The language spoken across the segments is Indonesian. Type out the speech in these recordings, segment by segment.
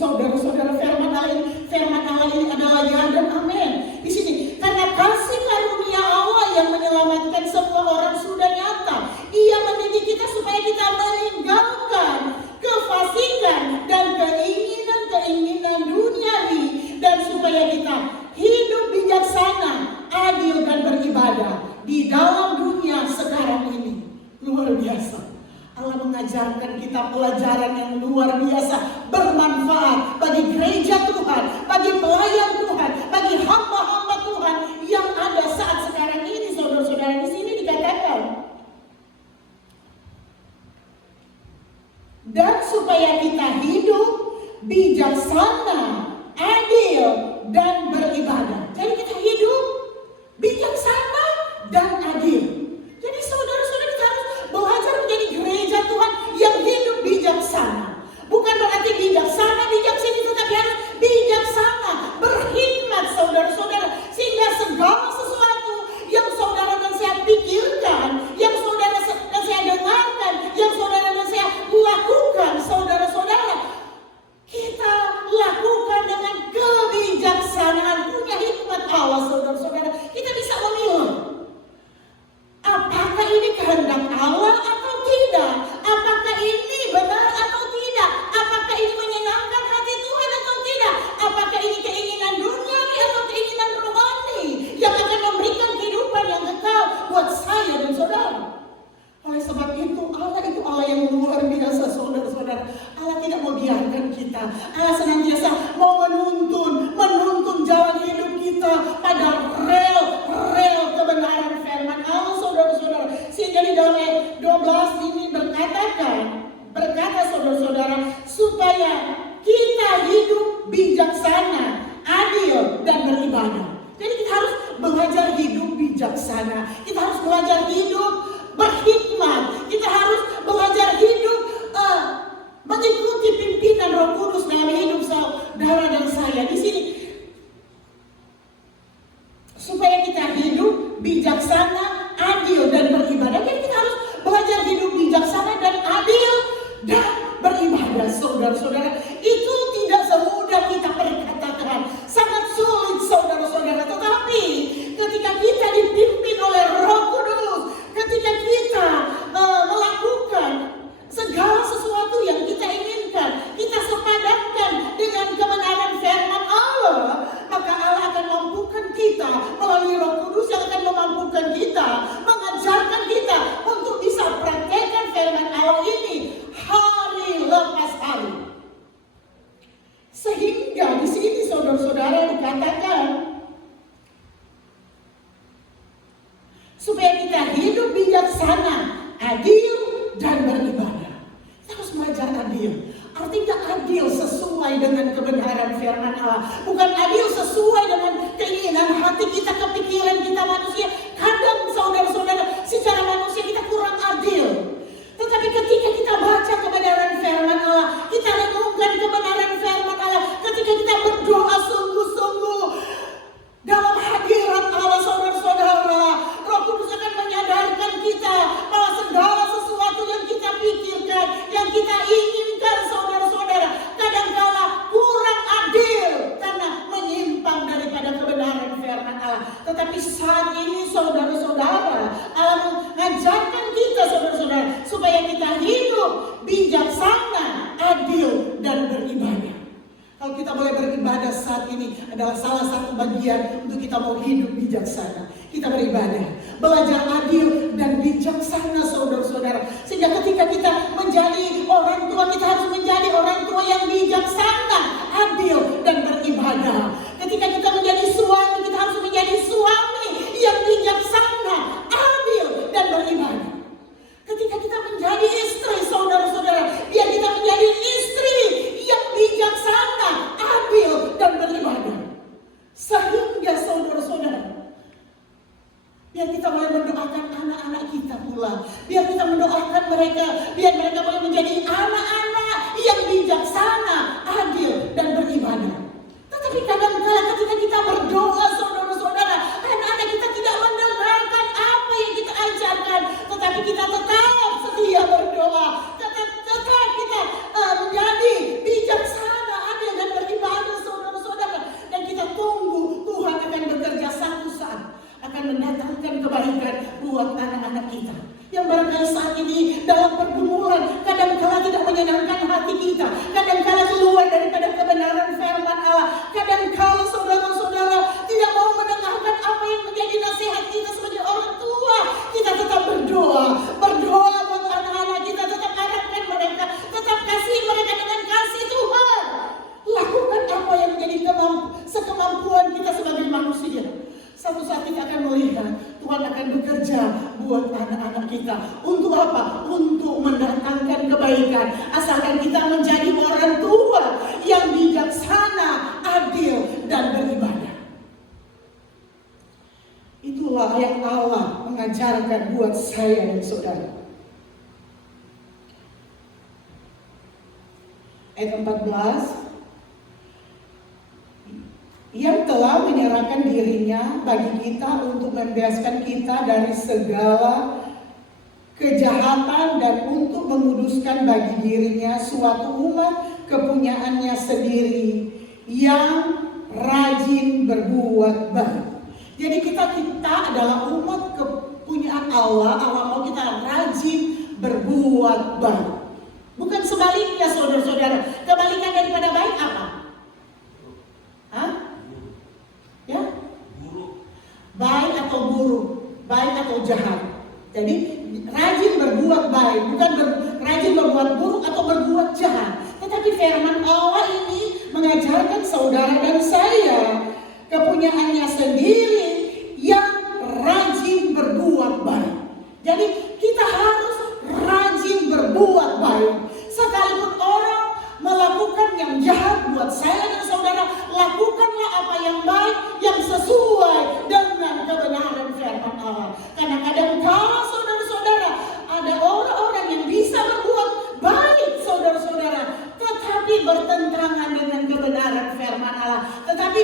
saudara-saudara, firman Allah ini adalah ya dan amin. Di sini, karena kasih karunia Allah yang menyelamatkan semua orang sudah nyata. Ia mendidik kita supaya kita meninggalkan kefasikan dan keinginan duniawi, dan supaya kita hidup bijaksana, adil dan beribadah di dalam dunia sekarang ini. Luar biasa. Allah mengajarkan kita pelajaran yang luar biasa, bermanfaat bagi gereja Tuhan, bagi pelayan Tuhan, bagi hamba-hamba Tuhan yang ada saat sekarang ini. Saudara-saudara, di sini dikatakan, dan supaya kita hidup bijaksana, adil dan beribadah. Jadi kita hidup bijaksana dan adil. Jadi saudara-saudara, kita harus belajar menjadi gereja Tuhan yang hidup bijaksana. Bukan berarti bijaksana, bijaksana, tetapi harus bijaksana, berhikmat saudara-saudara. Sehingga segala sesuatu yang saudara dan saya pikirkan, yang saudara dan saya dengarkan, yang saudara dan saya lakukan, saudara-saudara, kita lakukan dengan kebijaksanaan, punya hikmat Allah, saudara-saudara. Kita bisa memilih, apakah ini kehendak Allah atau tidak? Apakah ini benar atau tidak? Apakah ini menyenangkan hati Tuhan atau tidak? Apakah ini keinginan duniawi atau keinginan rohani yang akan memberikan kehidupan yang kekal buat saya dan saudara? Oleh sebab itu, Allah yang luar biasa, saudara-saudara. Allah tidak mau biarkan kita. Allah senantiasa mau menuntun jalan hidup kita pada rel kebenaran firman Allah, saudara-saudara. Sehingga di dalam ayat 12 ini berkata saudara-saudara, supaya kita hidup bijaksana, adil dan beribadah. Jadi kita harus belajar hidup bijaksana. Kita harus belajar hidup berhikmat. Kita harus belajar hidup mengikuti pimpinan Roh Kudus dalam hidup saudara dan saya. Di sini, supaya kita hidup bijaksana, adil dan beribadah. Jadi kita harus belajar hidup bijaksana dan adil dan beribadah, saudara-saudara. Itu tidak semudah kita perkatakan, sangat sulit, saudara-saudara. Tetapi ketika kita dipimpin oleh Roh Kudus, ketika kita melakukan segala sesuatu yang kita inginkan, kita sepadankan dengan kebenaran firman Allah, maka Allah akan mampukan kita melalui Roh Kudus yang akan memampukan kita, mengajarkan kita untuk bisa praktekkan firman Allah ini hari lepas hari. Sehingga di sini saudara-saudara dikatakan supaya kita hidup bijaksana, adil dan beribadah. Kita harus belajar adil. Artinya adil sesuai dengan kebenaran firman Allah. Bukan adil sesuai dengan keinginan hati kita, kepikiran kita manusia. Kadang saudara-saudara, secara manusia kita kurang adil. Tetapi ketika kita baca kebenaran firman Allah, kita renungkan kebenaran firman Allah, ketika kita berdoa sungguh-sungguh dalam hadirat Allah, saudara-saudara, Roh Kudus akan menyadarkan kita bahwa segala sesuatu yang kita pikirkan, yang kita inginkan, saudara-saudara, kadangkala kurang adil karena menyimpang daripada kebenaran firman Allah. Tetapi saat ini, saudara-saudara, Allah mengajarkan kita, saudara-saudara, supaya kita hidup bijaksana, adil dan beribadah. Kalau kita boleh beribadah saat ini adalah salah satu bagian untuk kita mau hidup bijaksana. Kita beribadah, belajar adil dan bijaksana, saudara-saudara. Sehingga ketika kita menjadi orang tua, kita harus menjadi orang tua yang bijaksana, adil dan beribadah. Ketika kita menjadi suami, kita harus menjadi suami yang bijaksana, adil dan beribadah. Ketika kita menjadi istri, saudara-saudara, biar kita menjadi istri yang bijaksana, adil dan beribadah. Sehingga saudara-saudara, biar kita boleh mendoakan anak-anak kita pula. Biar kita mendoakan mereka, biar mereka boleh menjadi anak-anak yang bijaksana, adil dan beribadah. Tetapi kadang-kala ketika kita berdoa, saudara-saudara, anak-anak kita tidak mendengarkan apa yang kita ajarkan. Tetapi kita tetap setia berdoa, tetap kita menjadi bijaksana, adil menginginkan kebaikan buat anak-anak kita. Yang barangkali saat ini dalam pergumulan, kadangkala tidak menyenangkan hati kita, kadangkala keluar daripada kebenaran firman Allah, kadangkala saudara-saudara tidak mau mendengarkan apa yang menjadi nasihat kita sebagai orang tua. Kita tetap berdoa buat anak-anak kita, tetap arahkan mereka, tetap kasih mereka dengan kasih Tuhan. Lakukan apa yang menjadi sekemampuan kita sebagai manusia. Satu saat kita akan melihat Tuhan akan bekerja buat anak-anak kita. Untuk apa? Untuk mendatangkan kebaikan. Asalkan kita menjadi orang tua yang bijaksana, adil, dan beribadah. Itulah yang Allah mengajarkan buat saya dan saudara. Ayat 14. Yang telah menyerahkan dirinya bagi kita untuk membebaskan kita dari segala kejahatan dan untuk menguduskan bagi dirinya suatu umat kepunyaannya sendiri yang rajin berbuat baik. Jadi kita adalah umat kepunyaan Allah. Allah mau kita rajin berbuat baik. Bukan sebaliknya saudara-saudara. Kebalikan daripada baik apa? Hah? Ya? Baik atau buruk, baik atau jahat. Jadi rajin berbuat baik, bukan rajin berbuat buruk atau berbuat jahat. Tetapi firman Allah ini mengajarkan saudara dan saya kepunyaannya sendiri yang rajin berbuat baik. Jadi kita harus rajin berbuat baik. Sekalipun orang melakukan yang jahat buat saya dan saudara, lakukanlah apa yang baik, yang sesuai dengan kebenaran firman Allah. Karena kadang-kala saudara-saudara, ada orang-orang yang bisa berbuat baik saudara-saudara, tetapi bertentangan dengan kebenaran firman Allah. Tetapi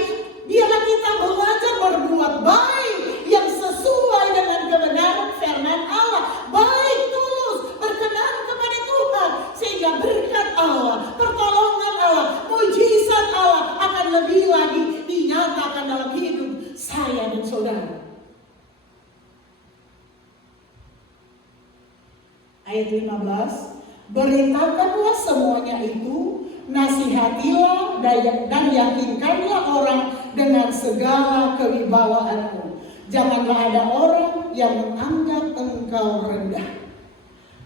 biarlah kita belajar berbuat baik yang sesuai dengan kebenaran firman Allah. Baik, tulus, berkenan kepada Tuhan, sehingga berkat Allah, pertolongan Allah, mujizat Allah akan lebih lagi dinyatakan dalam hidup saya dan saudara. Ayat 15, beritakanlah semuanya itu, nasihatilah dan yakinkanlah orang dengan segala kewibawaanmu. Janganlah ada orang yang menganggap engkau rendah.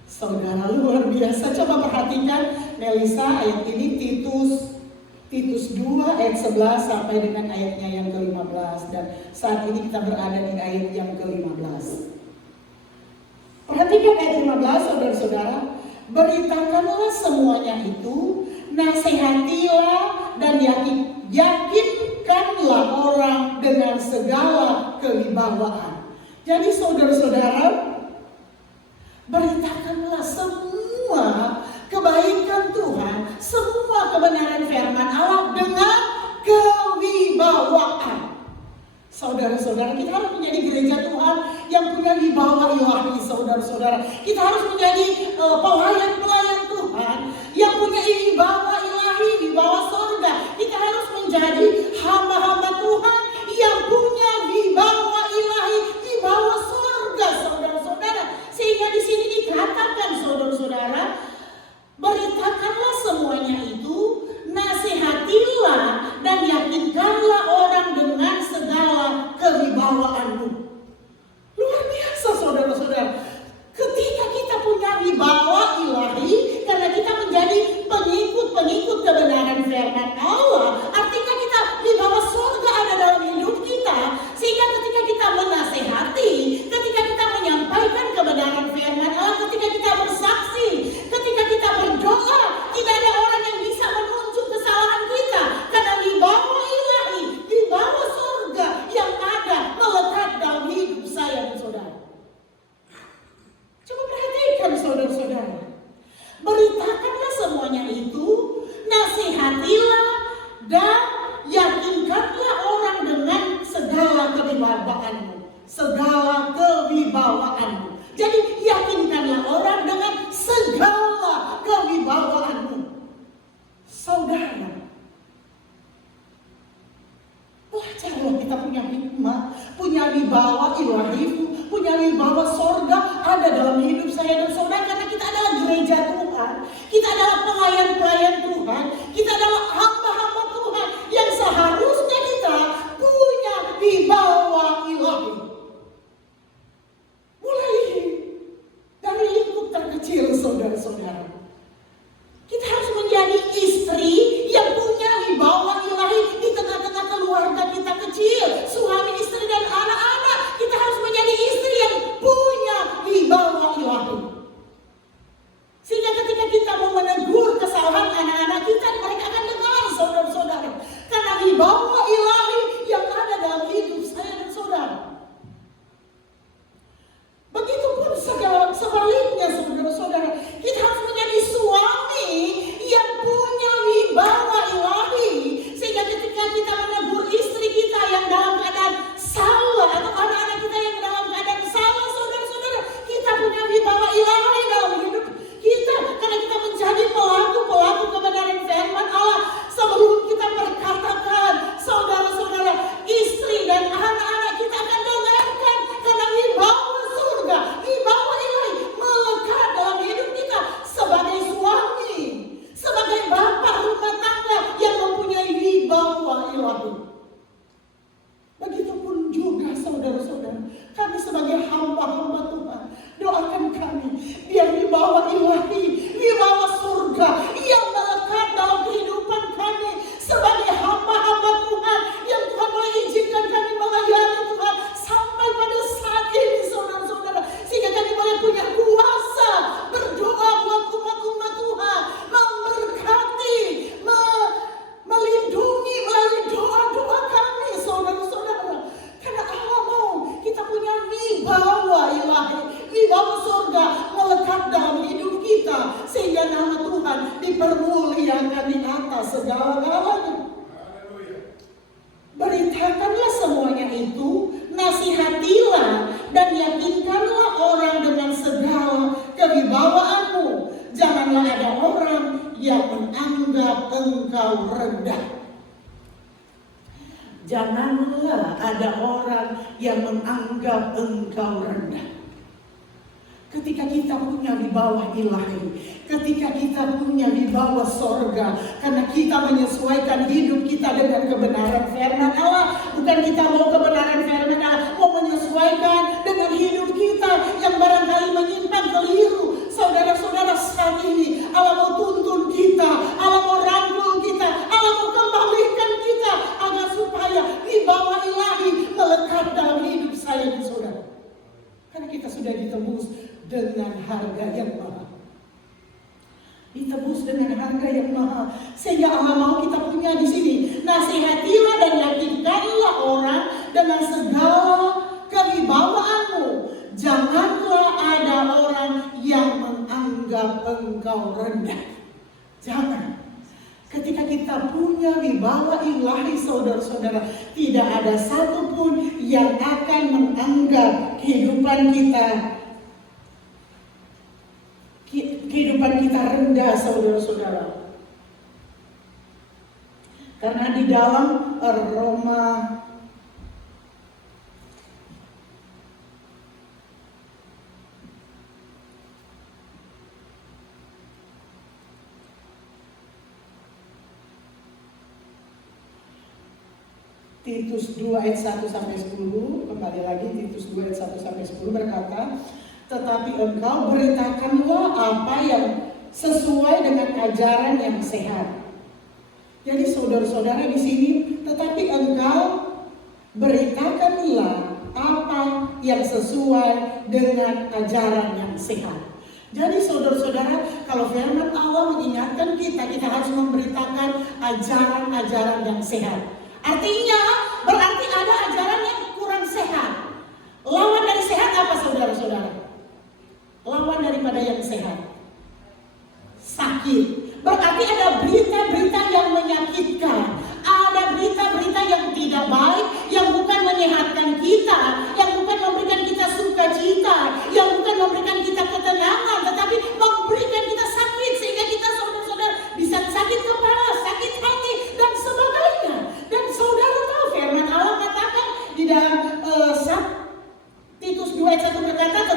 Saudara, luar biasa. Coba perhatikan Melisa ayat ini, Titus 2 ayat 11 sampai dengan ayatnya yang ke-15. Dan saat ini kita berada di ayat yang ke-15. Perhatikan ayat 15 saudara-saudara. Beritakanlah semuanya itu, nasihatilah dan yakinkanlah orang dengan segala kewibawaan. Jadi saudara-saudara, beritakanlah semua kebaikan Tuhan, semua kebenaran firman Allah dengan kewibawaan. Saudara-saudara, kita harus menjadi gereja Tuhan yang punya wibawa ilahi, saudara-saudara. Kita harus menjadi pelayan-pelayan Tuhan yang punya wibawa ilahi, wibawa surga. Kita harus menjadi hamba-hamba Tuhan yang punya wibawa ilahi, wibawa surga, saudara-saudara. Sehingga di sini dikatakan, saudara-saudara, beritakanlah semuanya itu, nasihatilah dan yakinkanlah orang dengan segala kewibawaanmu. Luar biasa saudara-saudara. Ketika kita punya wibawa ilahi, karena kita menjadi pengikut-pengikut kebenaran firman Allah, artinya kita wibawa surga ada dalam hidup kita. Sehingga ketika kita menasehati, ketika kita menyampaikan kebenaran firman Allah, ketika kita bersaksi, ketika kita berdoa, tidak ada orang yang bisa menunjuk kesalahan kita. Karena wibawa ilahi, wibawa surga yang ada melekat dalam hidup saya dan saudara. Coba perhatikan saudara-saudara. Beritakanlah semuanya itu, nasihatilah dan yakinkanlah orang dengan segala kewibawaanmu. Segala kewibawaanmu. Jadi yakinkanlah orang dengan segala kewibawaanmu. Saudara, belajarlah kita punya hikmah, punya wibawa ilahi, wibawa sorga ada dalam hidup saya dan saudara, karena kita adalah gereja Tuhan, kita adalah pelayan-pelayan Tuhan, kita adalah hamba-hamba Tuhan yang seharusnya kita punya wibawa ilahi. Mulai dari lingkup terkecil saudara-saudara, kita harus menjadi istri yang punya wibawa ilahi di tengah-tengah keluarga kita kecil, suami, istri, dan anak-anak. Kita harus menjadi istri yang punya wibawa ilahi. Sehingga ketika kita mau menegur kesalahan anak-anak kita, mereka akan dengar saudara-saudara. Karena wibawa ilahi yang ada dalam hidup saya dan saudara. Begitupun sebaliknya saudara-saudara, kita harus menjadi suami yang punya wibawa ilahi. Sehingga ketika kita menegur istri kita yang dalam keadaan salah, atau anak-anak kita yang dalam keadaan salah, saudara-saudara, kita punya wibawa ilahi dalam hidup kita. Karena kita menjadi pelaku-pelaku kebenaran firman Allah. Sebelum kita berkatakan, saudara-saudara, istri dan anak-anak kita akan dengarkan. Karena wibawa surga, wibawa ilahi melekat dalam hidup kita sebagai suami, sebagai bapak rumah tangga yang mempunyai wibawa ilahi. Begitupun juga saudara-saudara, kami sebagai hamba-hamba Tuhan, doakan kami biar wibawa ilahi, wibawa surga yang melekat dalam kehidupan kami sebagai hamba-hamba Tuhan, yang Tuhan boleh izinkan kami melayani Tuhan sampai pada saat ini saudara-saudara, sehingga kami boleh punya kuasa berdoa buat umat-umat Tuhan, memberkati, melindungi melalui doa-doa kami saudara-saudara. Karena Allah mau kita punya wibawa ilahi, wibawa surga melekat dalam hidup kita, sehingga nama Tuhan dipermuliakan di atas segala-galanya. Beritakanlah semuanya itu, nasihatilah dan yakinkanlah orang dengan segala kewibawaanmu. Janganlah ada orang yang menganggap engkau rendah. Janganlah ada orang yang menganggap engkau rendah. Ketika kita punya wibawa ilahi, ketika kita punya wibawa sorga, karena kita menyesuaikan hidup kita dengan kebenaran firman Allah. Bukan kita mau kebenaran firman Allah, mau menyesuaikan dengan hidup kita yang barangkali menyimpang keliru. Saudara-saudara, saat ini Allah mau tuntun kita, Allah mau rangkul kita, Allah mau kembalikan kita, agar supaya wibawa ilahi melekat dalam hidup saya dan saudara. Karena kita sudah ditebus dengan harga yang mahal. Ditebus dengan harga yang mahal, sehingga Allah mau kita punya di sini. Nasihatilah dan yakinkanlah orang dengan segala kewibawaanmu. Janganlah ada orang yang menganggap engkau rendah. Jangan. Ketika kita punya wibawa ilahi saudara-saudara, tidak ada satupun yang akan menganggap kehidupan kita rendah saudara-saudara. Karena di dalam Roma Titus 2 ayat 1 sampai 10, kembali lagi Titus 2 ayat 1 sampai 10 berkata, tetapi engkau beritakanlah apa yang sesuai dengan ajaran yang sehat. Jadi saudara-saudara di sini, tetapi engkau beritakanlah apa yang sesuai dengan ajaran yang sehat. Jadi saudara-saudara, kalau firman Allah mengingatkan kita, kita harus memberitakan ajaran-ajaran yang sehat. Artinya, berarti ada ajaran yang kurang sehat. Lawan dari sehat apa saudara-saudara? Lawan daripada yang sehat, sakit. Berarti ada berita-berita yang menyakitkan, ada berita-berita yang tidak baik, yang bukan menyehatkan kita, yang bukan memberikan kita sukacita, yang bukan memberikan kita ketenangan, tetapi memberikan kita sakit, sehingga kita saudara-saudara bisa sakit kepala, sakit hati, dan sebagainya. Dan saudara tahu firman Allah katakan di dalam Titus 2 ayat 1 berkata,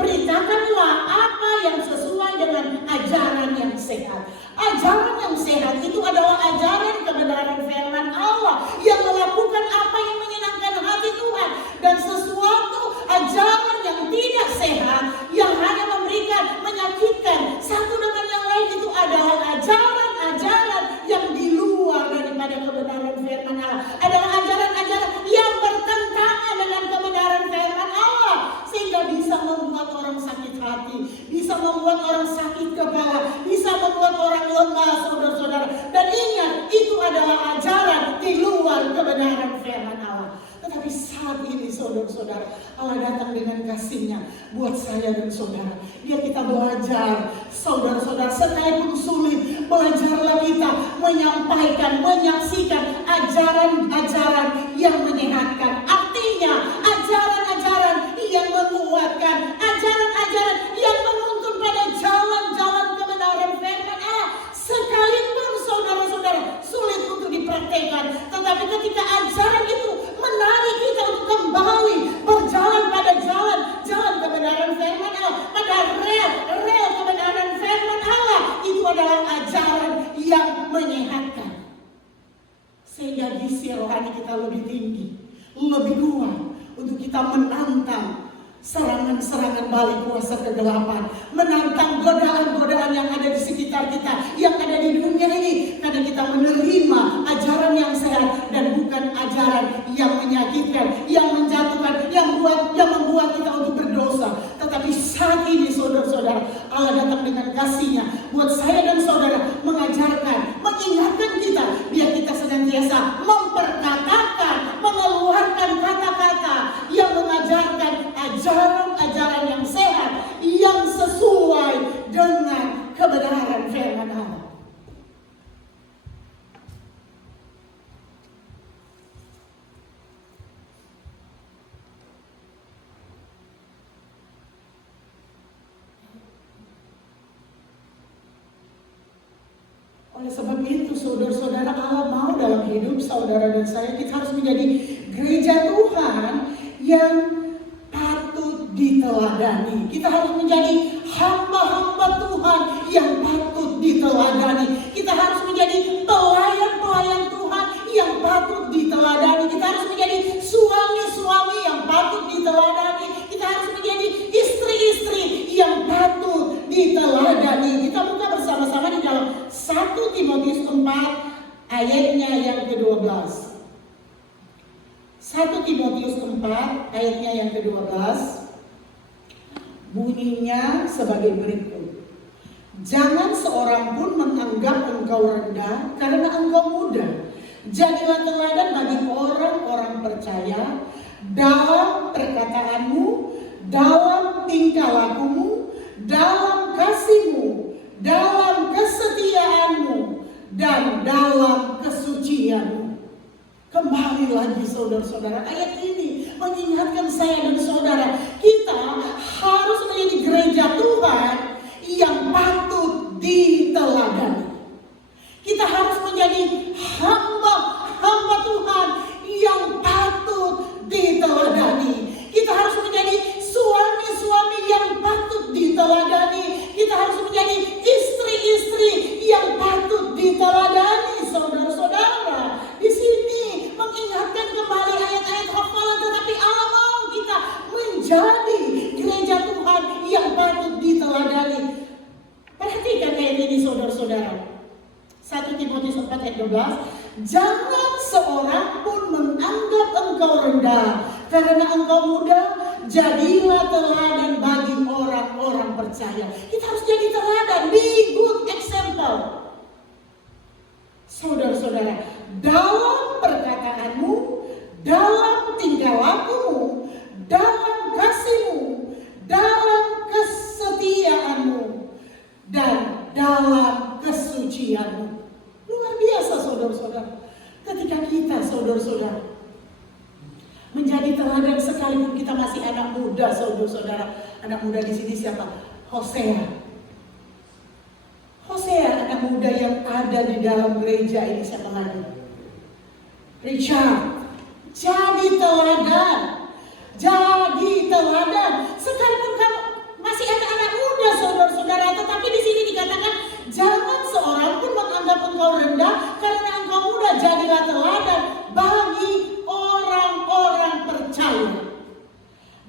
beritakanlah apa yang sesuai dengan ajaran yang sehat. Ajaran yang sehat itu adalah ajaran kebenaran firman Allah yang melakukan apa yang menyenangkan hati Tuhan. Dan sesuatu ajaran yang tidak sehat, yang hanya memberikan, menyakitkan satu dengan yang lain, itu adalah ajaran-ajaran yang di luar daripada kebenaran firman Allah. Adalah ajaran-ajaran yang bertentangan dengan kebenaran firman Allah, sehingga bisa membuat orang sakit hati, bisa membuat orang sakit kepala, bisa membuat orang lemah, saudara-saudara. Dan ingat, itu adalah ajaran di luar kebenaran firman Allah. Tetapi saat ini saudara-saudara, Allah datang dengan kasih-Nya buat saya dan saudara. Biar kita belajar, saudara-saudara, sekalipun sulit, belajarlah kita menyampaikan, menyaksikan ajaran-ajaran yang menyehatkan. Artinya ajaran-ajaran yang menguatkan, ajaran-ajaran yang menuntun pada jalan-jalan kebenaran firman Allah. Sekalipun saudara-saudara sulit untuk dipraktekkan, tetapi ketika ajaran itu menarik kita untuk kembali berjalan pada jalan kebenaran firman Allah, pada rel kebenaran firman Allah, itu adalah ajaran yang menyehatkan. Sehingga gizi rohani kita lebih tinggi, lebih kuat untuk kita menantang serangan-serangan balik kuasa kegelapan, menantang godaan-godaan yang ada di sekitar kita, yang ada di dunia ini, karena kita menerima ajaran yang sehat dan bukan ajaran yang menyakitkan, yang menjatuhkan, yang membuat kita untuk berdosa. Tetapi saat ini saudara-saudara, Allah datang dengan kasih-Nya buat saya dan saudara, mengajarkan, mengingatkan kita, biar kita senantiasa memperkatakan, mengeluarkan kata-kata yang mengajarkan ajaran-ajaran yang sehat, yang sesuai dengan kebenaran firman Allah. Oleh sebab itu saudara-saudara, Allah mau dalam hidup saudara dan saya, kita harus menjadi gereja Tuhan yang patut diteladani. Kita harus menjadi hamba-hamba Tuhan yang patut diteladani. Kita harus menjadi pelayan-pelayan Tuhan yang patut diteladani. Kita harus menjadi suami-suami yang patut diteladani. Kita harus menjadi istri-istri yang patut diteladani. Kita buka bersama-sama di dalam 1 Timotius 4 ayatnya yang ke-12. 1 Timotius 4 ayatnya yang ke-12 bunyinya sebagai berikut. Jangan seorang pun menganggap engkau rendah karena engkau muda. Jadilah teladan bagi orang-orang percaya dalam perkataanmu, dalam tingkah lakumu, dalam kasihmu, dalam kesetiaanmu, dan dalam kesucianmu. Kembali lagi saudara-saudara, ayat ini mengingatkan saya dan saudara, kita harus menjadi gereja Tuhan yang patut diteladani. Kita harus menjadi hamba Tuhan yang patut diteladani. Kita harus menjadi suami-suami yang patut diteladani. Kita harus menjadi istri-istri yang patut diteladani, saudara-saudara. Di sini mengingatkan kembali ayat-ayat hafalan, tetapi Allah mau kita menjadi gereja Tuhan yang patut diteladani. Perhatikan ayat ini saudara-saudara. 1 Timotius 4 ayat 12. Jangan seorang pun menganggap engkau rendah karena engkau muda. Jadilah teladan bagi orang-orang percaya. Kita harus jadi teladan, be good example. Saudara-saudara, dalam perkataanmu, dalam tingkah lakumu, dalam kasihmu, dalam kesetiaanmu, dan dalam kesucianmu. Luar biasa saudara-saudara. Ketika kita saudara-saudara menjadi teladan, sekalipun kita masih anak muda, saudara-saudara. Anak muda di sini siapa? Hosea, anak muda yang ada di dalam gereja ini, siapa lagi? Richard. Jadi teladan. Sekalipun kamu jadilah teladan bagi orang-orang percaya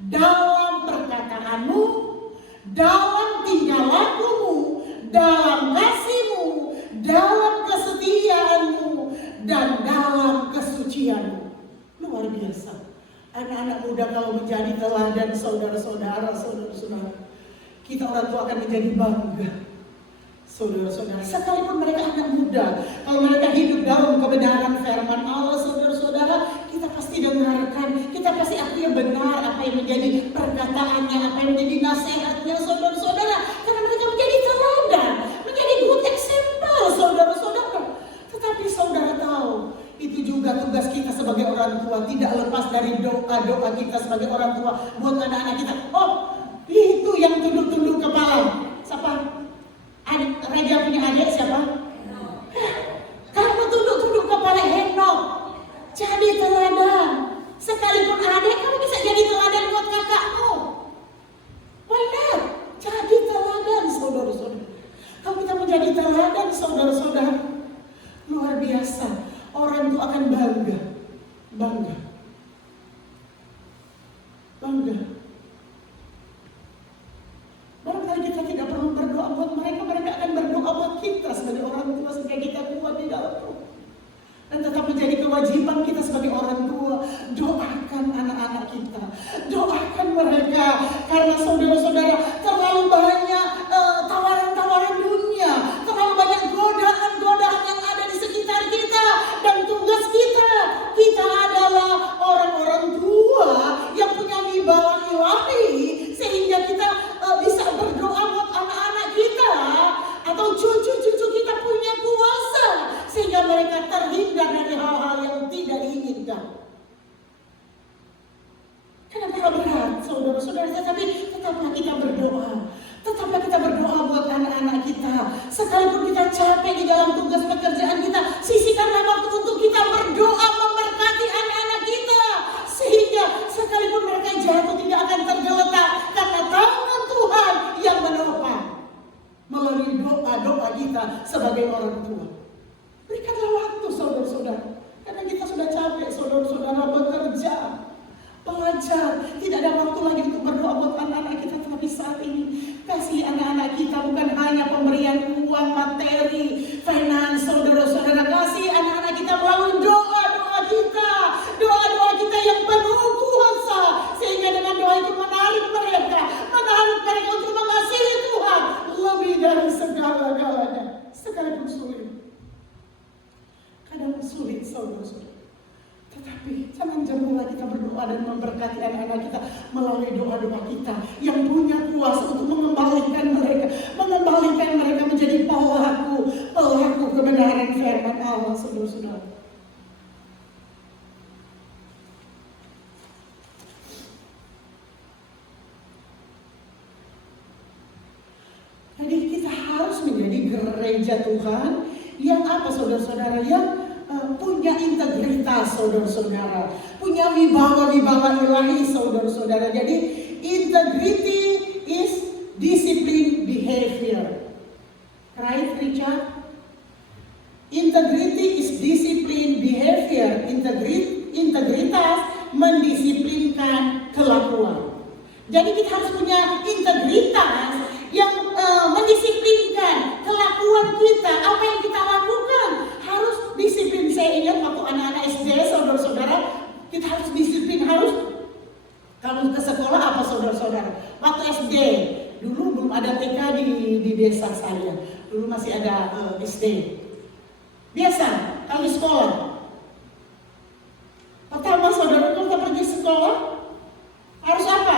dalam perkataanmu, dalam tingkah lakumu, dalam kasihmu, dalam kesetiaanmu, dan dalam kesucianmu. Luar biasa. Anak-anak muda kalau menjadi teladan saudara-saudara, kita orang tua akan menjadi bangga. Saudara-saudara, sekalipun mereka anak muda, kalau mereka hidup dalam kebenaran firman Allah, saudara-saudara, kita pasti dengarkan, kita pasti akui yang benar, apa yang menjadi perkataannya, apa yang menjadi nasihatnya, saudara-saudara, karena mereka menjadi teladan, menjadi good example, saudara-saudara. Tetapi saudara tahu, itu juga tugas kita sebagai orang tua, tidak lepas dari doa-doa kita sebagai orang tua buat anak-anak kita. Oh, itu yang tunduk-tunduk kepala. Siapa? Raja punya adik siapa? Kamu tunduk-tunduk kepala Henok. Jadi teladan. Sekalipun adik, kamu bisa jadi teladan buat kakakmu. Why not? Jadi teladan, saudara-saudara. Kalau kita menjadi teladan, saudara-saudara, luar biasa. Orang itu akan bangga. Bangga. Barangkali kita tidak perlu berdoa buat mereka, mereka akan berdoa buat kita sebagai orang tua supaya kita kuat di dalam roh. Dan tetap menjadi kewajiban kita sebagai orang tua, doakan anak-anak kita, doakan mereka, karena saudara-saudara terlalu banyak tawaran-tawaran dunia, terlalu banyak godaan-godaan yang ada di sekitar kita, dan tugas kita adalah orang-orang tua yang punya wibawa ilahi, sehingga kita bisa berdoa buat anak-anak kita atau cucu-cucu kita punya kuasa sehingga mereka terhindar dari hal-hal yang tidak diinginkan. Kenapa berat, saudara-saudara? Tapi tetaplah kita berdoa. Tetaplah kita berdoa buat anak-anak kita. Sekalipun kita capek di dalam tugas pekerjaan kita, sisihkanlah waktu untuk kita berdoa memberkati anak-anak kita, sehingga sekalipun mereka jatuh tidak akan tergeletak, karena tangan Tuhan yang menopang melalui doa-doa kita sebagai orang tua. Berikanlah waktu, saudara-saudara, karena kita sudah capek, saudara-saudara, bekerja, belajar, tidak ada waktu lagi untuk berdoa buat anak-anak kita. Tapi saat ini kasih anak-anak kita bukan hanya pemberian uang, materi, finance, saudara-saudara, kasih anak-anak kita melalui doa-doa kita yang penuh kuasa, sehingga dengan doa itu menarik mereka untuk mengasihi Tuhan lebih dari segala-galanya. Sekalipun sulit, kadang sulit, saudara-saudara. Tetapi jangan jenuhlah kita berdoa dan memberkati anak-anak kita melalui doa-doa kita yang punya kuasa untuk mengembalikan mereka menjadi pelaku kebenaran firman Allah, saudara-saudara. Jadi kita harus menjadi gereja Tuhan yang apa, saudara-saudara, yang punya integritas, saudara-saudara, punya wibawa-wibawa ilahi, saudara-saudara. Jadi integrity is discipline behavior. Right, Richard? Integrity is discipline behavior. Integritas mendisiplinkan kelakuan. Jadi kita harus punya integritas yang mendisiplinkan kelakuan kita. Apa yang kita lakukan harus disiplin. Saya ingat waktu anak-anak SD, saudara-saudara, kita harus disiplin. Kalau ke sekolah apa, saudara-saudara? Waktu SD, dulu belum ada TK di desa saya. Dulu masih ada SD. Biasa, kalau di sekolah, pertama, saudara, kalau kita pergi sekolah harus apa?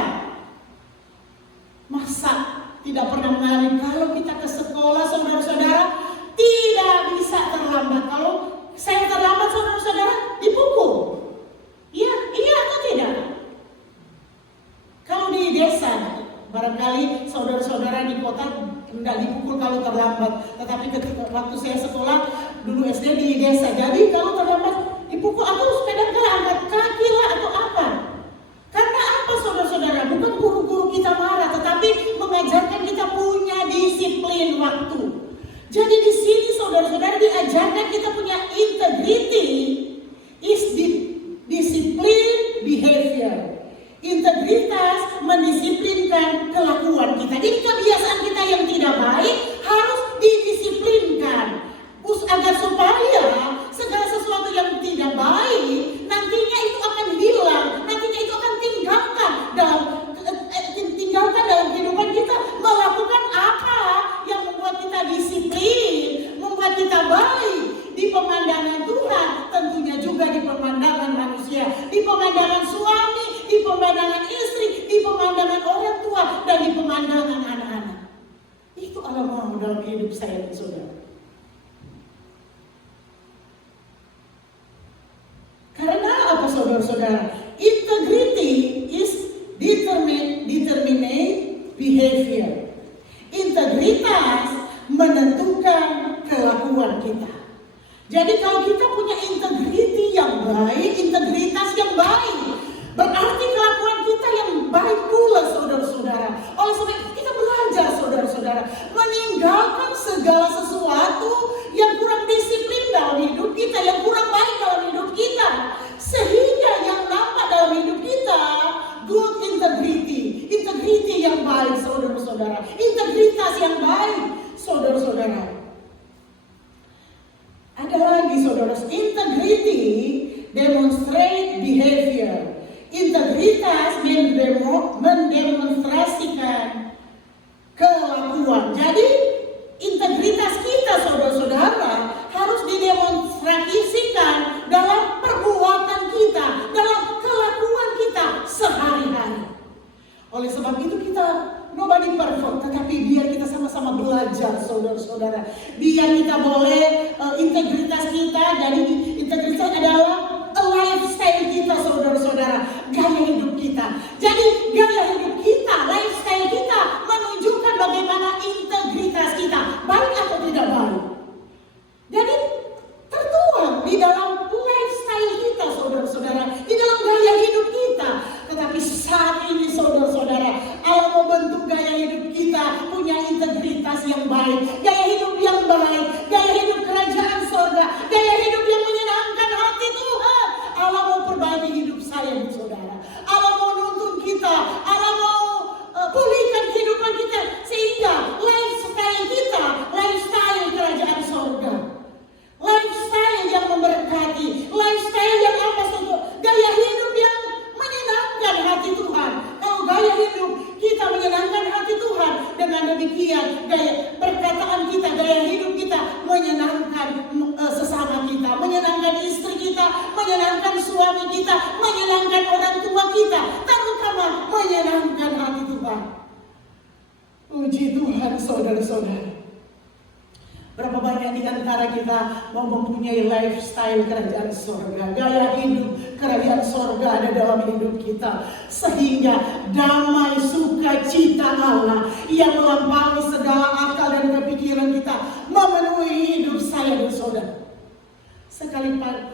Masak. Tidak pernah mengalami. Kalau kita ke sekolah, saudara-saudara, tidak bisa terlambat. Kalau saya terlambat, saudara-saudara, dipukul. Iya atau tidak? Kalau di desa, barangkali saudara-saudara di kota tidak dipukul kalau terlambat. Tetapi ketika waktu saya sekolah dulu SD di desa, jadi kalau terlambat dipukul atau kadang-kadang angkat kaki lah atau apa. Karena apa, saudara-saudara? Bukan guru-guru kita marah, tetapi mengajarkan kita punya disiplin waktu. Jadi di sini, saudara-saudara, diajarkan kita punya integriti Allah mau dalam hidup saya dan saudara. Karena apa saudara-saudara? Integrity is determinate behavior. Integritas menentukan kelakuan kita. Jadi kalau kita punya integriti yang baik, integritas yang baik, berarti kelakuan kita yang baik pula saudara-saudara. Oleh sebab itu kita belajar saudara-saudara meninggalkan segala sesuatu yang kurang disiplin dalam hidup kita, yang kurang baik dalam hidup kita, sehingga yang nampak dalam hidup kita good integrity, integrity yang baik saudara-saudara, integritas yang baik saudara-saudara. Ada lagi saudara, integrity demonstrate behavior. Integritas mendemonstrasikan kelakuan. Jadi integritas kita saudara-saudara harus didemonstrasikan dalam perbuatan kita, dalam kelakuan kita sehari-hari. Oleh sebab itu kita nobody perfect, tetapi biar kita sama-sama belajar saudara-saudara. Biar kita boleh integritas kita, jadi integritas adalah lifestyle kita saudara-saudara, gaya hidup kita. Jadi gaya hidup kita, lifestyle kita menunjukkan bagaimana integritas kita, baik atau tidak baik. Jadi tertuang di dalam lifestyle kita saudara-saudara, di dalam gaya hidup kita. Tetapi saat ini saudara-saudara, Allah mau bentuk gaya hidup kita punya integritas yang baik, gaya hidup yang baik, gaya hidup kerajaan surga, gaya hidup yang menyenangkan hati Tuhan. Allah mau perbaiki hidup saya dan saudara. Allah mau nuntun kita, Allah mau pulihkan kehidupan kita sehingga lifestyle kita, lifestyle kerajaan surga, lifestyle yang memberkati, lifestyle yang apa saudara, gaya hidup yang menyenangkan hati Tuhan. Kalau gaya hidup kita menyenangkan hati Tuhan, dengan demikian gaya perkataan kita, gaya hidup kita menyenangkan sesama kita, menyenangkan istri kita, menyenangkan suami kita, menyenangkan orang tua kita, terutama menyenangkan hati Tuhan. Puji Tuhan saudara-saudara. Berapa banyak di antara kita mau mempunyai lifestyle kerajaan surga, gaya hidup kerajaan surga ada dalam hidup kita, sehingga damai sukacita Allah yang melampaui segala akal dan kepikiran kita memenuhi hidup saya dan saudara.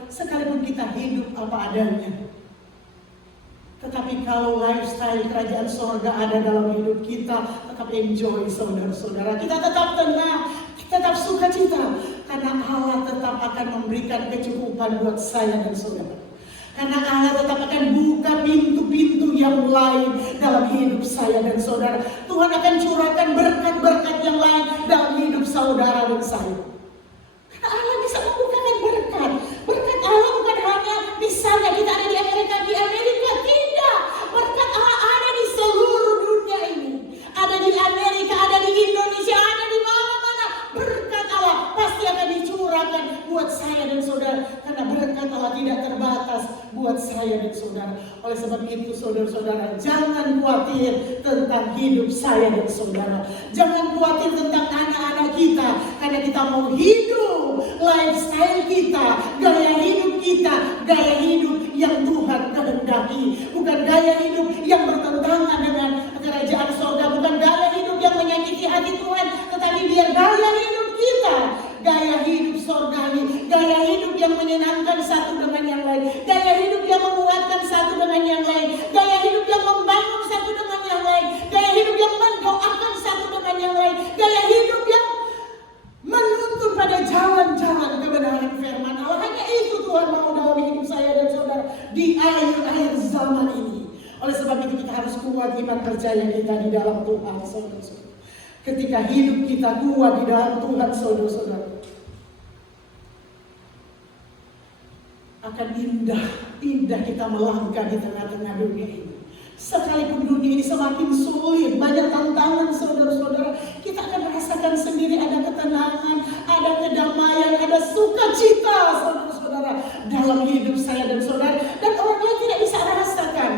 Sekalipun kita hidup apa adanya, tetapi kalau lifestyle kerajaan surga ada dalam hidup kita, tetap enjoy saudara-saudara. Kita tetap tenang, tetap sukacita, karena Allah tetap akan memberikan kecukupan buat saya dan saudara. Karena Allah tetap akan buka pintu-pintu yang lain dalam hidup saya dan saudara. Tuhan akan curahkan berkat-berkat yang lain dalam hidup saudara dan saya. Karena Allah bisa membukakan berkat. Berkat Allah bukan hanya misalnya kita ada di Amerika, tidak. Berkat Allah ada di seluruh dunia ini. Ada di Amerika, ada di Indonesia, ada di mana-mana. Berkat Allah pasti akan dicurahkan buat saya dan saudara. Karena berkat Allah tidak terbatas buat saya dan saudara. Oleh sebab itu saudara-saudara, jangan khawatir tentang hidup saya dan saudara. Jangan khawatir tentang anak-anak kita. Karena kita mau hidup lifestyle kita, gaya hidup kita, gaya hidup yang Tuhan kehendaki. Bukan gaya hidup yang bertentangan dengan kerajaan surga. Bukan gaya hidup yang menyakiti hati Tuhan. Tetapi biar gaya hidup kita, gaya hidup surgawi, gaya hidup yang menyenangkan satu dengan yang lain, gaya hidup yang menguatkan satu dengan yang lain, gaya hidup yang membangun satu dengan yang lain, gaya hidup yang mendoakan satu dengan yang lain, gaya hidup yang menuntun pada jalan-jalan kebenaran firman Allah. Hanya itu Tuhan mau dalam hidup saya dan saudara di akhir-akhir zaman ini. Oleh sebab itu kita harus kuat iman percaya kita di dalam Tuhan saudara-saudara. Ketika hidup kita kuat di dalam Tuhan saudara-saudara, akan indah kita melangkah di tengah-tengah dunia ini. Sekalipun dunia ini semakin sulit, banyak tantangan saudara-saudara, kita akan merasakan sendiri ada ketenangan, ada kedamaian, ada sukacita saudara-saudara dalam hidup saya dan saudara. Dan orang lain tidak bisa rasakan.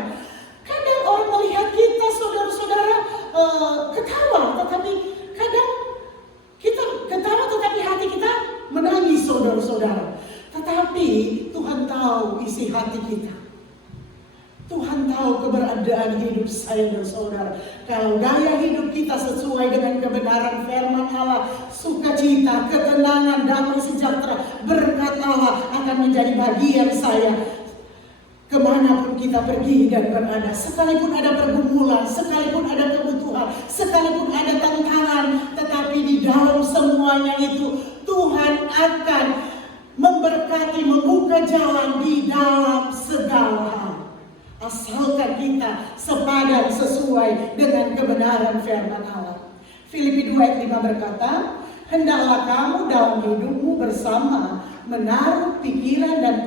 Kadang orang melihat kita saudara-saudara ketawa, tetapi kadang saya dan saudara. Kalau gaya hidup kita sesuai dengan kebenaran firman Allah, sukacita, ketenangan, damai sejahtera, berkat Allah akan menjadi bagian saya. Kemanapun kita pergi dan berada, sekalipun ada pergumulan, sekalipun ada kebutuhan, sekalipun ada tantangan, tetapi di dalam semuanya itu Tuhan akan memberkati, membuka jalan di dalam segala hal. Asalkan kita sepadan sesuai dengan kebenaran firman Allah. Filipi 2 ayat 5 berkata, hendaklah kamu dalam hidupmu bersama menaruh pikiran dan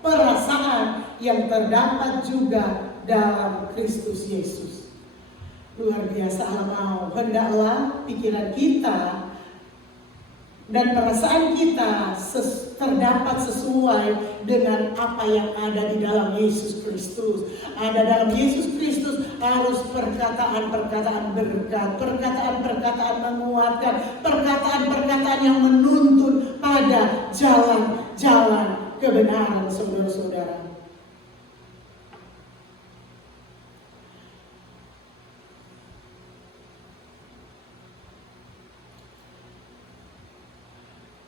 perasaan yang terdapat juga dalam Kristus Yesus. Luar biasa Allah mau. Hendaklah pikiran kita dan perasaan kita terdapat sesuai dengan apa yang ada di dalam Yesus Kristus. Ada dalam Yesus Kristus harus perkataan-perkataan berkat, perkataan-perkataan menguatkan, perkataan-perkataan yang menuntun pada jalan-jalan kebenaran, saudara-saudara.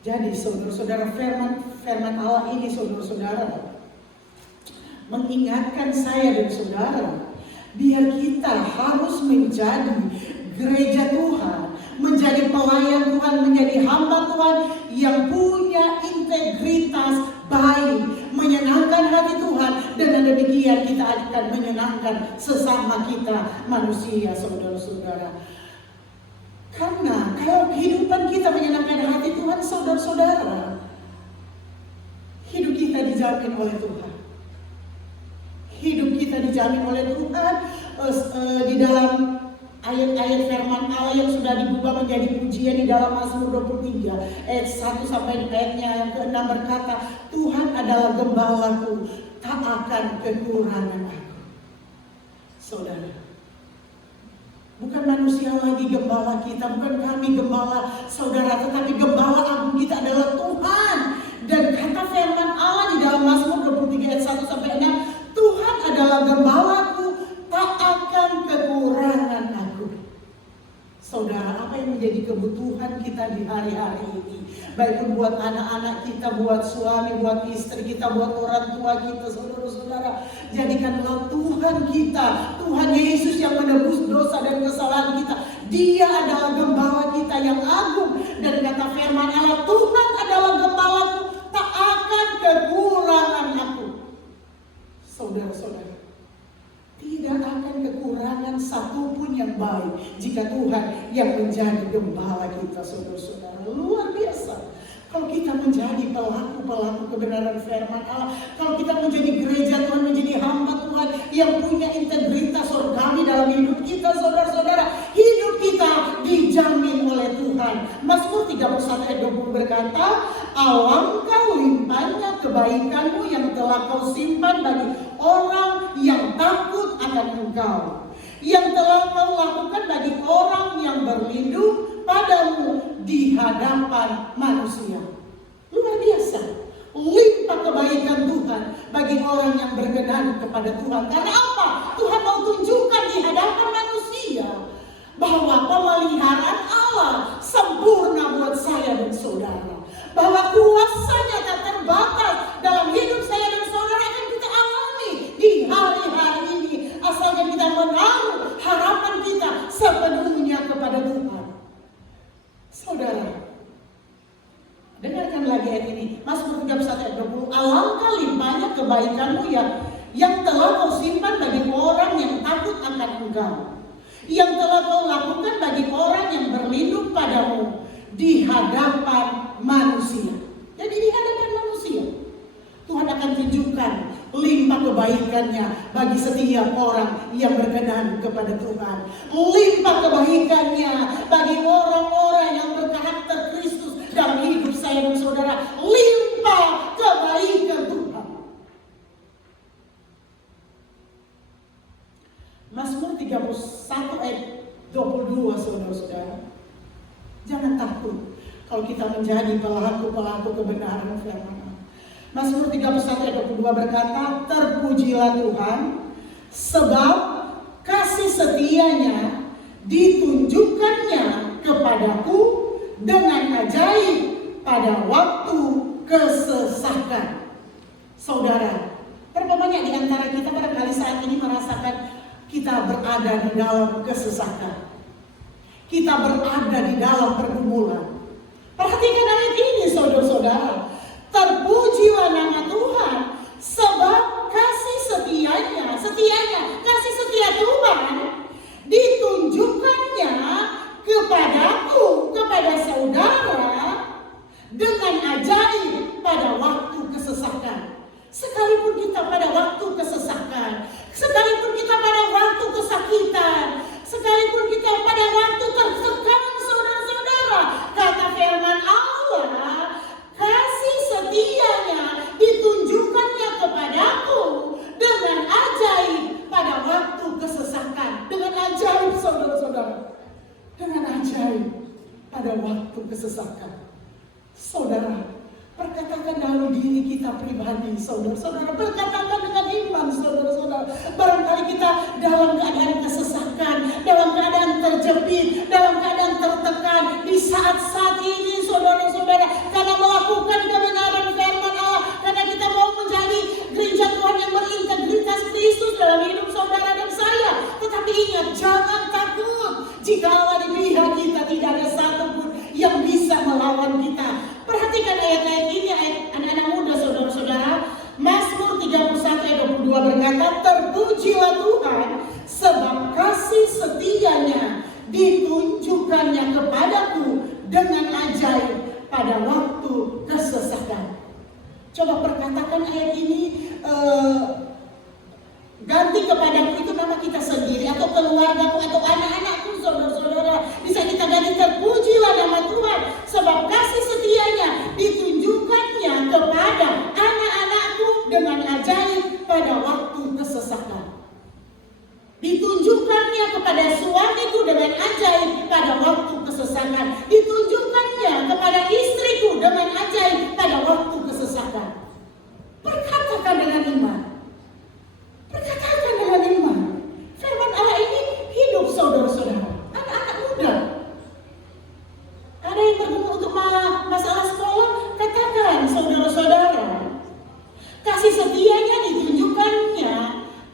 Jadi saudara-saudara, firman Allah ini saudara-saudara mengingatkan saya dan saudara, biar kita harus menjadi gereja Tuhan, menjadi pelayan Tuhan, menjadi hamba Tuhan yang punya integritas baik, menyenangkan hati Tuhan. Dengan demikian kita akan menyenangkan sesama kita manusia, saudara-saudara. Karena kalau kehidupan kita menyenangkan hati Tuhan, saudara-saudara, hidup kita dijamin oleh Tuhan. Hidup kita dijamin oleh Tuhan di dalam ayat-ayat firman Allah yang sudah diubah menjadi pujian di dalam Mazmur 23 ayat 1 sampai ayatnya yang ke-6 berkata, Tuhan adalah gembalaku, tak akan kekurangan aku. Saudara, bukan manusia lagi gembala kita, bukan kami gembala saudara, tetapi gembala agung kita adalah Tuhan. Dan kata firman Allah di dalam Mazmur 23 ayat 1 sampai 6, Tuhan adalah gembalaku, tak akan kekurangan aku. Saudara, apa yang menjadi kebutuhan kita di hari-hari ini, baik pun buat anak-anak kita, buat suami, buat istri kita, buat orang tua kita, saudara-saudara, jadikanlah Tuhan kita, Tuhan Yesus yang menebus dosa dan kesalahan kita. Dia adalah gembala kita yang agung. Dan kata firman Allah, Tuhan adalah gembalaku, tak akan kekurangan aku. Saudara-saudara, tidak akan kekurangan satupun yang baik jika Tuhan yang menjadi gembala kita, saudara-saudara. Luar biasa. Kalau kita menjadi pelaku-pelaku kebenaran firman Allah, kalau kita menjadi gereja Tuhan, menjadi hamba Tuhan yang punya integritas surgawi dalam hidup kita, saudara-saudara, hidup kita dijamin oleh Tuhan. Mazmur 31 ayat 20 berkata, alangkah limpahnya kebaikanmu yang telah kau simpan bagi orang yang takut akan engkau, yang telah kau lakukan bagi orang yang berlindung padamu di hadapan manusia. Luar biasa. Limpah kebaikan Tuhan bagi orang yang berkenan kepada Tuhan. Karena apa? Tuhan mau tunjukkan di hadapan manusia bahwa pemeliharaan Allah sempurna buat saya dan saudara. Bahwa kuasanya tak terbatas dalam hidup saya dan saudara akan kita alami di hari-hari ini. Asalkan kita menaruh harapan kita sepenuhnya kepada Tuhan. Saudara, dengarkan lagi ayat ini. Mazmur 31 ayat 20. Alangkah limpahnya kebaikanmu yang telah kau simpan bagi orang yang takut akan engkau, yang telah kau lakukan bagi orang yang berlindung padamu di hadapan manusia. Jadi di hadapan manusia Tuhan akan tunjukkan limpah kebaikannya bagi setiap orang yang berkenan kepada Tuhan. Limpah kebaikannya bagi orang-orang yang berkarakter Kristus dalam hidup saya dan saudara. Limpah kebaikan Tuhan. Mazmur 31 ayat 22, saudara-saudara. Jangan takut kalau kita menjadi pelaku-pelaku kebenaran firman. Mazmur 31 ayat 22 berkata, terpujilah Tuhan sebab kasih setianya ditunjukkannya kepadaku dengan ajaib pada waktu kesesakan. Saudara, berapa banyak di antara kita barangkali saat ini merasakan kita berada di dalam kesesakan, kita berada di dalam pergumulan. Perhatikan ayat ini, saudara-saudara. Terpujilah nama Tuhan, sebab kasih setianya, kasih setia Tuhan ditunjukkannya kepadaku, kepada saudara, dengan ajaib pada waktu kesesakan. Sekalipun kita pada waktu kesesakan, sekalipun kita pada waktu kesakitan, sekalipun kita pada waktu tertekan, saudara-saudara, kata firman Allah, kasih setianya ditunjukkannya kepadaku dengan ajaib pada waktu kesesakan. Dengan ajaib, saudara-saudara, dengan ajaib pada waktu kesesakan. Saudara, perkatakan dalam diri kita pribadi, saudara-saudara. Berkatakan dengan iman, saudara-saudara. Barangkali kita dalam keadaan kesesakan, dalam keadaan terjepit, dalam keadaan tertekan. Di saat-saat ini, saudara-saudara, karena melakukan kebenaran firman Allah, karena kita mau menjadi gereja Tuhan yang berintegritas Kristus dalam hidup saudara dan saya. Tetapi ingat, jangan takut. Jika di pihak kita tidak ada satupun yang bisa melawan kita. Perhatikan ayat-ayat ini, ayat anak-anak muda, saudara-saudara. Mazmur 31 ayat 22 berkata, terpujilah Tuhan, sebab kasih setianya ditunjukkannya kepadaku dengan ajaib pada waktu kesesakan. Coba perkatakan ayat ini, ganti kepadaku, itu nama kita sendiri atau keluargaku atau anak-anakku, saudara-saudara. Bisa kita ganti, terpujilah nama Tuhan, sebab kasih setianya ditunjukkannya kepada anak-anakku dengan ajaib pada waktu kesesakan. Ditunjukkannya kepada suamiku dengan ajaib pada waktu kesesakan. Ditunjukkannya kepada istriku dengan ajaib pada waktu kesesakan. Perkatakan dengan iman. Perkatakan dengan iman. Firman Allah ini hidup, saudara-saudara. Anak-anak muda, ada yang bergumul untuk masalah sekolah, katakan, saudara-saudara, kasih setianya ditunjukkannya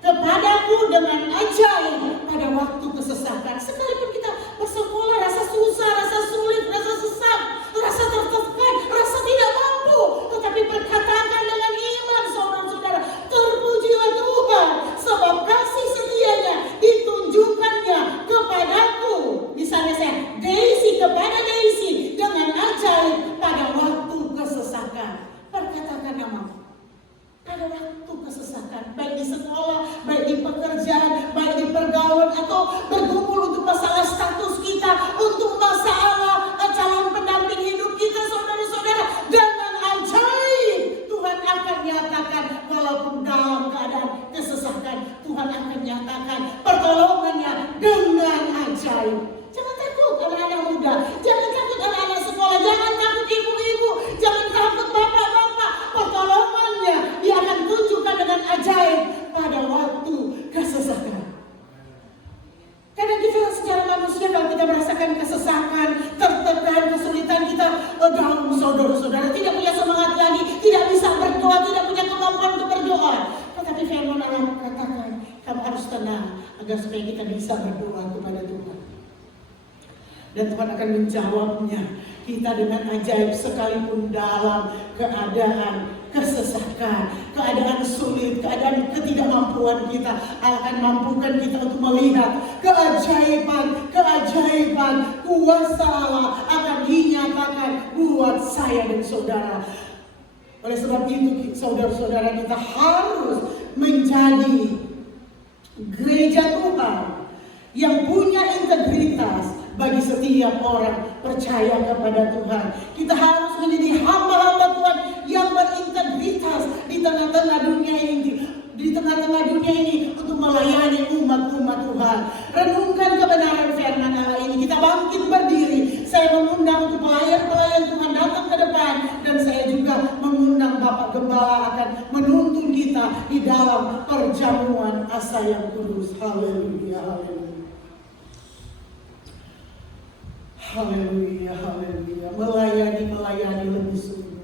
kepadaku dengan ajaib pada waktu kesesakan. Sekalipun kita bersekolah rasa susah, rasa sulit, rasa sesak, rasa tertekan, rasa tidak mampu, tetapi perkatakan dengan iman, saudara-saudara, terpujilah Tuhan, sebab kasih setianya ditunjukkannya kepadaku. Misalnya saya, Daisy kepada Daisy dengan ajaib pada waktu kesesakan. Perkatakan namamu. Pada waktu kesesakan, baik di sekolah, baik di pekerjaan, baik di pergaulan, atau bergumul untuk masalah status kita, untuk masalah calon pendamping hidup kita, saudara-saudara, dengan ajaib Tuhan akan nyatakan, walaupun dalam keadaan kesesakan, Tuhan akan nyatakan pertolongannya dengan ajaib. Jangan takut anak-anak muda, jangan takut anak-anak sekolah, jangan takut ibu-ibu, jangan takut bapak-bapak. Pertolongannya dia akan tunjukkan dengan ajaib pada waktu kesesakan. Kadang kita secara manusia, kalau kita merasakan kesesakan, tertekan, kesulitan, kita down, saudara-saudara, tidak punya semangat lagi, tidak bisa berdoa, tidak punya kemampuan untuk berdoa. Tetapi firman Allah katakan, kamu harus tenang agar supaya kita bisa berdoa kepada Tuhan. Dan Tuhan akan menjawabnya kita dengan ajaib, sekalipun dalam keadaan kesesakan, keadaan sulit, keadaan ketidakmampuan kita. Allah akan mampukan kita untuk melihat keajaiban kuasa Allah akan dinyatakan buat saya dan saudara. Oleh sebab itu, saudara-saudara, kita harus menjadi gereja Tuhan yang punya integritas bagi setiap orang percaya kepada Tuhan. Kita harus menjadi hamba-hamba Tuhan yang berintegritas di tengah-tengah dunia ini, untuk melayani umat-umat Tuhan. Renungkan kebenaran firman Allah ini. Kita bangkit berdiri. Saya mengundang untuk pelayan-pelayan Tuhan datang ke depan, dan saya juga mengundang Bapak Gembala akan menuntun kita di dalam perjamuan asa yang kudus. Haleluya, haleluya. Haleluya, haleluya. Melayani lebih